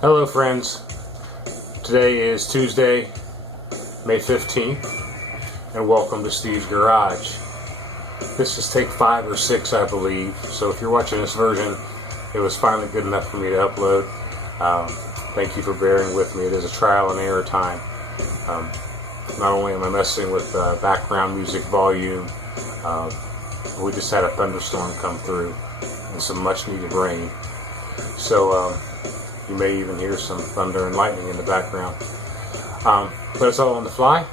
Hello friends, today is Tuesday, May 15th, and welcome to Steve's Garage. This is take 5 or 6, I believe, so if you're watching this version, it was finally good enough for me to upload. Thank you for bearing with me. It is a trial and error time. Not only am I messing with background music volume, we just had a thunderstorm come through and some much needed rain. So you may even hear some thunder and lightning in the background. But it's all on the fly.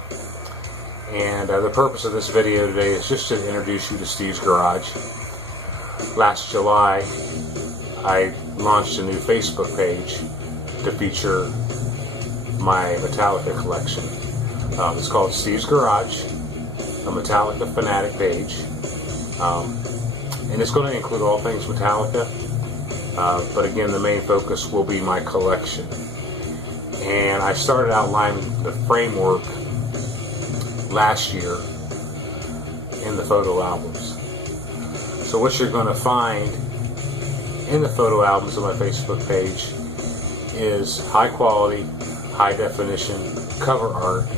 And the purpose of this video today is just to introduce you to Steve's Garage. Last July, I launched a new Facebook page to feature my Metallica collection. It's called Steve's Garage, a Metallica fanatic page. And it's going to include all things Metallica. But again, the main focus will be my collection. And I started outlining the framework last year in the photo albums. So what you're going to find in the photo albums on my Facebook page is high quality, high definition cover art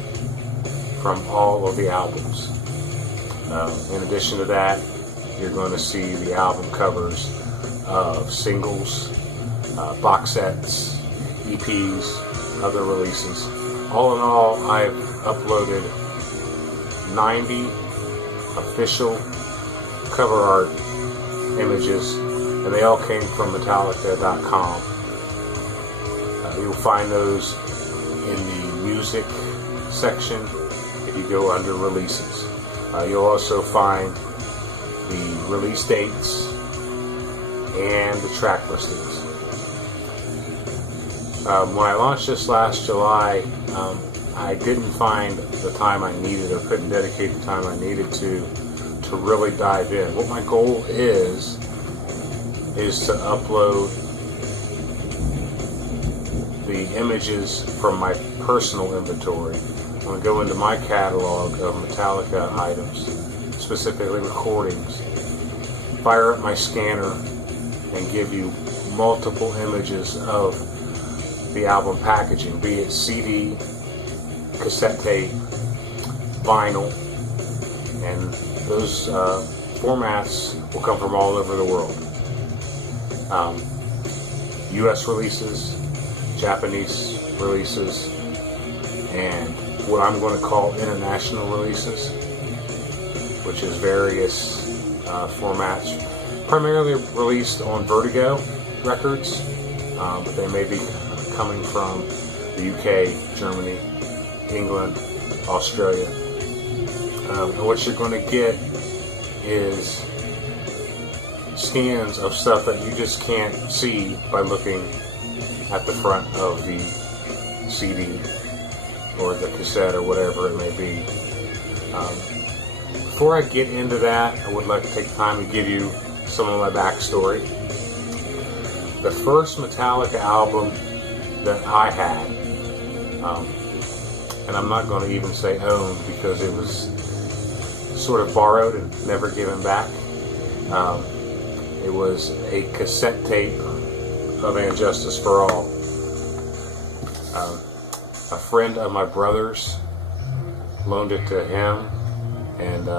from all of the albums. In addition to that, you're going to see the album covers of singles, box sets, EPs, other releases. All in all, I've uploaded 90 official cover art images, and they all came from Metallica.com. You'll find those in the music section if you go under releases. You'll also find the release dates and the track listings. When I launched this last July, I didn't find the time I needed, or couldn't dedicate the time I needed to really dive in. What my goal is to upload the images from my personal inventory. I'm going to go into my catalog of Metallica items, specifically recordings, fire up my scanner, and give you multiple images of the album packaging, be it CD, cassette tape, vinyl, and those formats will come from all over the world. US releases, Japanese releases, and what I'm going to call international releases, which is various formats, primarily released on Vertigo Records, but they may be coming from the UK, Germany, England, Australia. And what you're going to get is scans of stuff that you just can't see by looking at the front of the CD or the cassette or whatever it may be. Before I get into that, I would like to take time to give you some of my backstory. The first Metallica album that I had, and I'm not going to even say owned because it was sort of borrowed and never given back. It was a cassette tape of And Justice for All. A friend of my brother's loaned it to him, and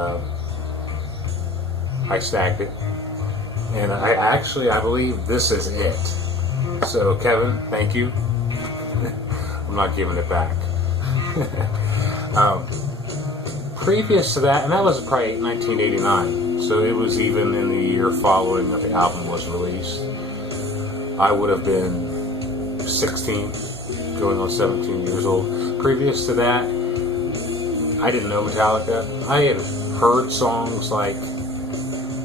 I snagged it. And I believe this is it. So Kevin, thank you. I'm not giving it back. Previous to that, and that was probably 1989, so it was even in the year following that the album was released. I would have been 16, going on 17 years old. Previous to that, I didn't know Metallica. I had heard songs like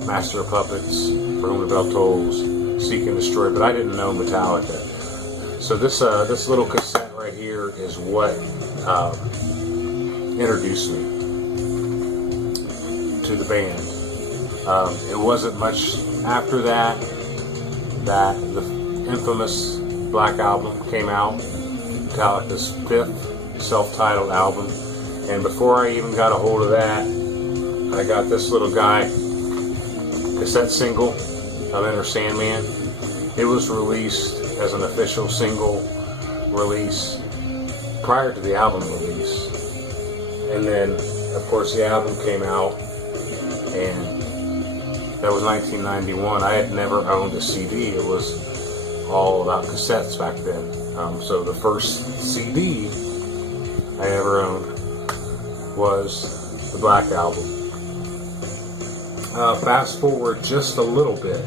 Master of Puppets, For Whom the Bell Tolls, Seek and Destroy, but I didn't know Metallica. So this little cassette right here is what introduced me to the band. It wasn't much after that the infamous Black Album came out, Metallica's 5th self-titled album. And before I even got a hold of that, I got this little guy, cassette single of Enter Sandman. It was released as an official single release prior to the album release. And then, of course, the album came out, and that was 1991. I had never owned a CD. It was all about cassettes back then. So the first CD I ever owned was the Black Album. Fast forward just a little bit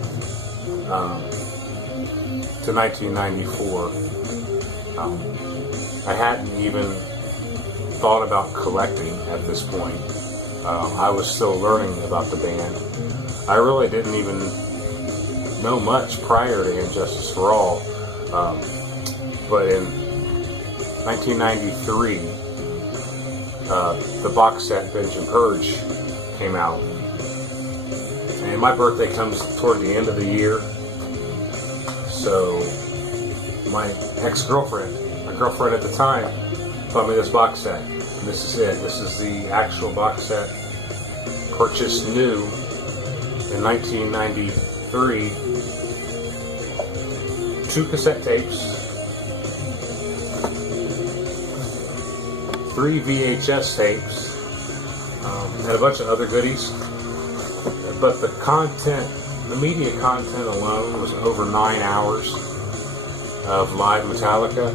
to 1994. I hadn't even thought about collecting at this point. I was still learning about the band. I really didn't even know much prior to Injustice for All. But in 1993, the box set Binge and Purge came out. And my birthday comes toward the end of the year. So my ex-girlfriend, my girlfriend at the time, bought me this box set. And this is it. This is the actual box set, purchased new in 1993. 2 cassette tapes, 3 VHS tapes, and a bunch of other goodies. But the content, the media content alone was over 9 hours of live Metallica.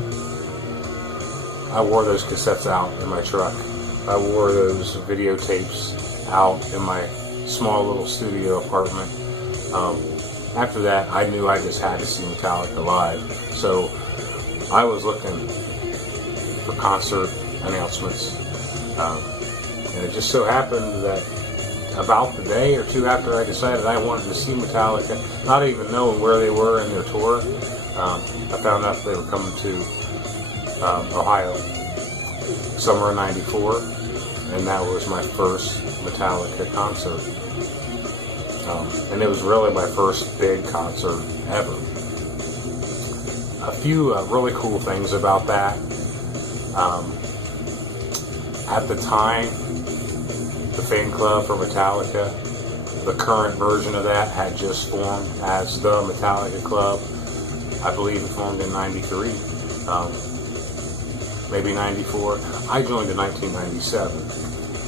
I wore those cassettes out in my truck. I wore those videotapes out in my small little studio apartment. After that, I knew I just had to see Metallica live. So I was looking for concert announcements. And it just so happened that about the day or two after I decided I wanted to see Metallica, not even knowing where they were in their tour, I found out they were coming to Ohio, summer of '94, and that was my first Metallica concert. And it was really my first big concert ever. A few really cool things about that. At the time, the fan club for Metallica, the current version of that, had just formed as the Metallica Club. I believe it formed in '93, maybe '94. I joined in 1997,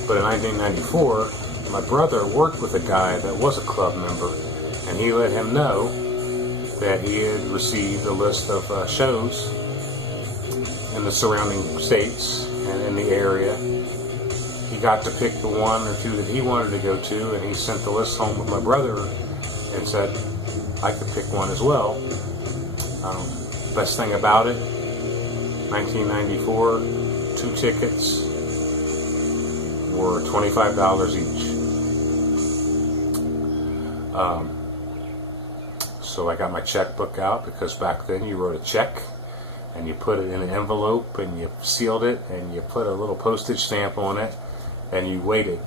but in 1994, my brother worked with a guy that was a club member, and he let him know that he had received a list of shows in the surrounding states and in the area. He got to pick the 1 or 2 that he wanted to go to, and he sent the list home with my brother and said I could pick one as well. Best thing about it, 1994, 2 tickets were $25 each. So I got my checkbook out, because back then you wrote a check and you put it in an envelope and you sealed it and you put a little postage stamp on it and you waited.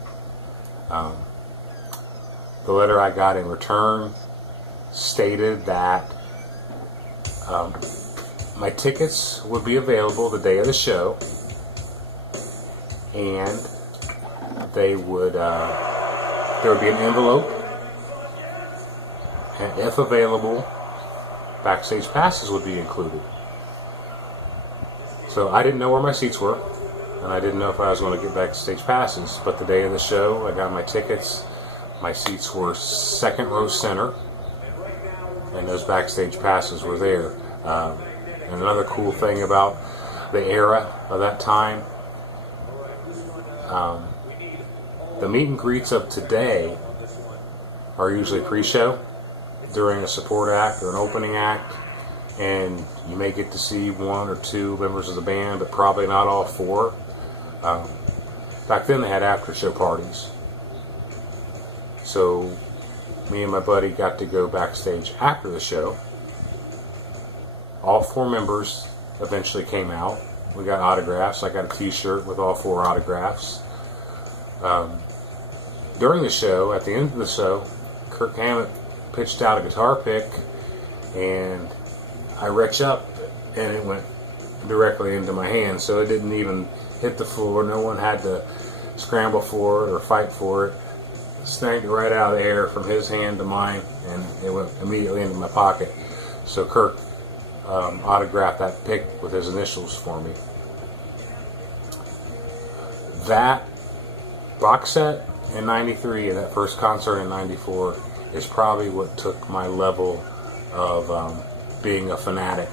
The letter I got in return stated that my tickets would be available the day of the show, and there would be an envelope, and if available, backstage passes would be included. So I didn't know where my seats were, and I didn't know if I was going to get backstage passes, but the day of the show, I got my tickets. My seats were second row center, and those backstage passes were there. And another cool thing about the era of that time, the meet and greets of today are usually pre-show during a support act or an opening act, and you may get to see 1 or 2 members of the band, but probably not all 4. Back then they had after show parties, so me and my buddy got to go backstage after the show. All 4 members eventually came out. We got autographs. I got a t-shirt with all 4 autographs. During the show, at the end of the show, Kirk Hammett pitched out a guitar pick, and I reached up and it went directly into my hand, so it didn't even hit the floor. No one had to scramble for it or fight for it. Snagged it right out of the air from his hand to mine, and it went immediately into my pocket. So Kirk autographed that pick with his initials for me. That box set in '93 and that first concert in '94 is probably what took my level of being a fanatic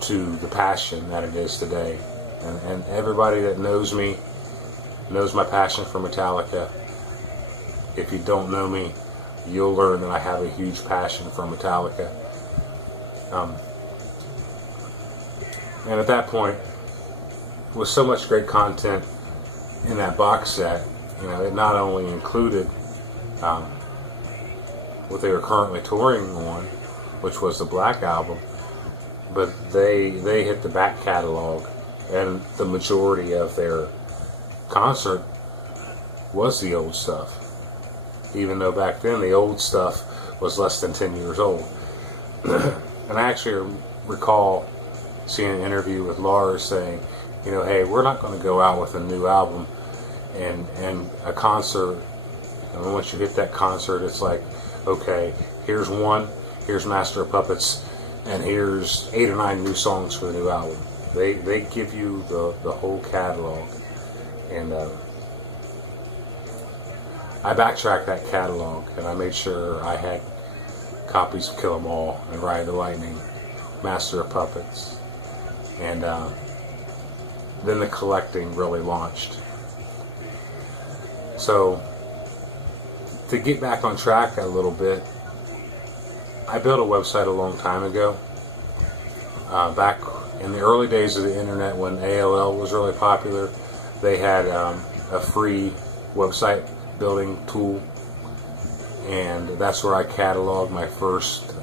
to the passion that it is today. And everybody that knows me knows my passion for Metallica. If you don't know me, you'll learn that I have a huge passion for Metallica. And at that point, with so much great content in that box set, it not only included what they were currently touring on, which was the Black Album, but they hit the back catalog, and the majority of their concert was the old stuff, even though back then the old stuff was less than 10 years old. And I actually recall seeing an interview with Lars saying, hey, we're not going to go out with a new album and a concert, and once you hit that concert, it's like, okay, here's Master of Puppets, and here's 8 or 9 new songs for the new album. They give you the whole catalog. And I backtracked that catalog, and I made sure I had copies of Kill 'Em All and Ride the Lightning, Master of Puppets, and then the collecting really launched. So to get back on track a little bit, I built a website a long time ago, back in the early days of the internet when AOL was really popular. They had a free website building tool, and that's where I cataloged my first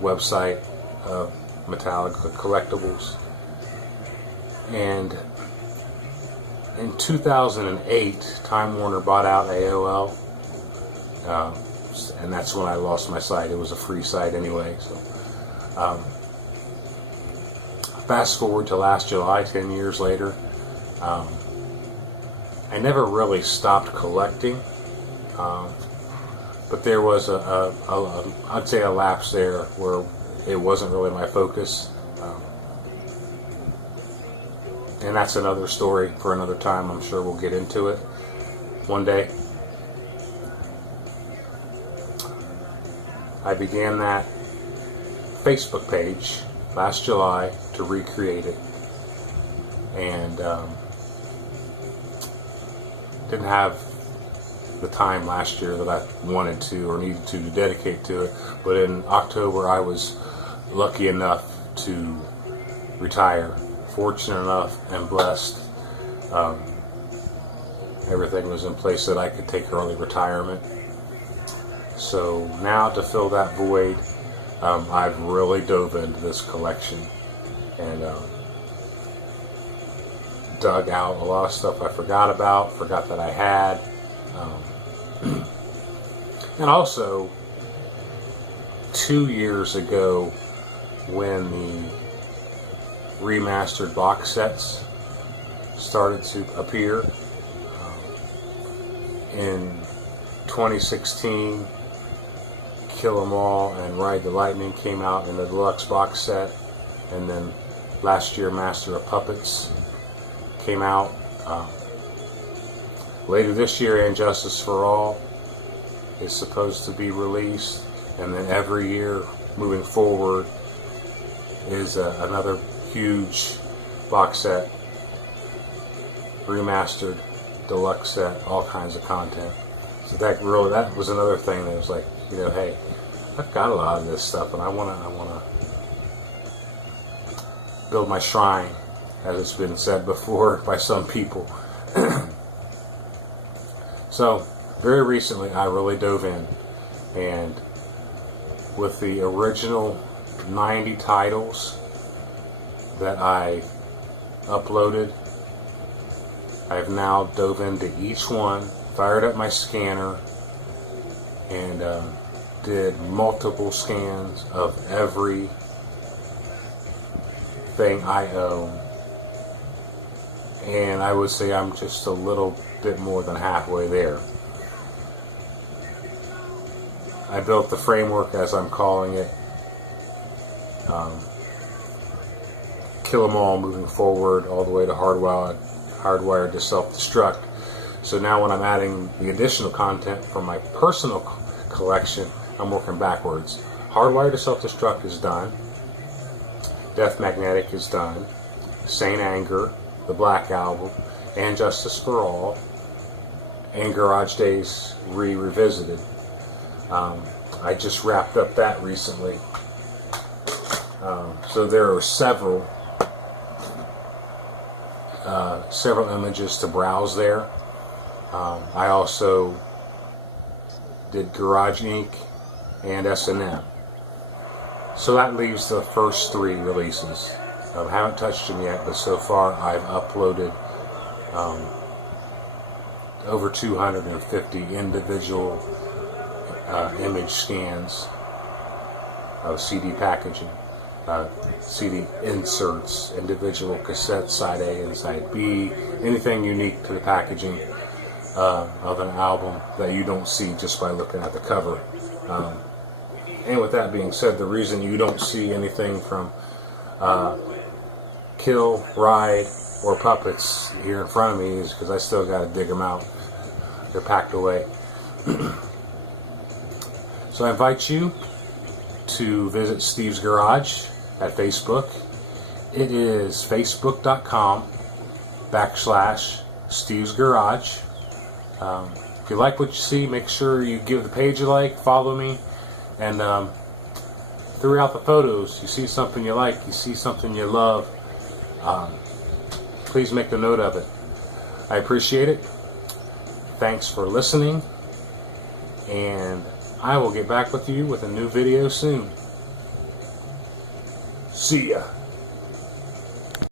website of Metallica collectibles. And in 2008, Time Warner bought out AOL, and that's when I lost my site. It was a free site anyway. So fast forward to last July, 10 years later, I never really stopped collecting, but there was I'd say a lapse there where it wasn't really my focus, and that's another story for another time. I'm sure we'll get into it one day. I began that Facebook page last July to recreate it, and didn't have the time last year that I wanted to or needed to dedicate to it. But in October, I was lucky enough to retire. Fortunate enough and blessed. Everything was in place that I could take early retirement. So now, to fill that void, I've really dove into this collection and dug out a lot of stuff I forgot that I had. And also, 2 years ago, when the remastered box sets started to appear, in 2016, Kill 'Em All and Ride the Lightning came out in the deluxe box set, and then last year Master of Puppets came out. Later this year, And Justice for All is supposed to be released, and then every year moving forward is another huge box set, remastered, deluxe set, all kinds of content. So that was another thing that was like, hey, I've got a lot of this stuff, and I wanna build my shrine, as it's been said before by some people. So very recently, I really dove in, and with the original 90 titles that I uploaded, I've now dove into each one, fired up my scanner, and did multiple scans of every thing I own. And I would say I'm just a little bit more than halfway there. I built the framework, as I'm calling it, kill them all moving forward, all the way to hardwired to self-destruct. So now when I'm adding the additional content from my personal collection, I'm working backwards. Hardwired to self-destruct is done. Death Magnetic is done. Saint Anger, the Black Album, and Justice for All, and Garage Days revisited. I just wrapped up that recently. So there are several images to browse there. I also did Garage Inc. and S&M. So that leaves the first 3 releases. I haven't touched them yet, but so far I've uploaded over 250 individual image scans of CD packaging, CD inserts, individual cassettes, side A and side B, anything unique to the packaging of an album that you don't see just by looking at the cover. And with that being said, the reason you don't see anything from Kill, Ride, or Puppets here in front of me is because I still got to dig them out. They're packed away. So I invite you to visit Steve's Garage at Facebook. It is facebook.com/Steve's Garage. If you like what you see, make sure you give the page a like, follow me, and throughout the photos, you see something you like, you see something you love, please make a note of it. I appreciate it. Thanks for listening, and I will get back with you with a new video soon. See ya.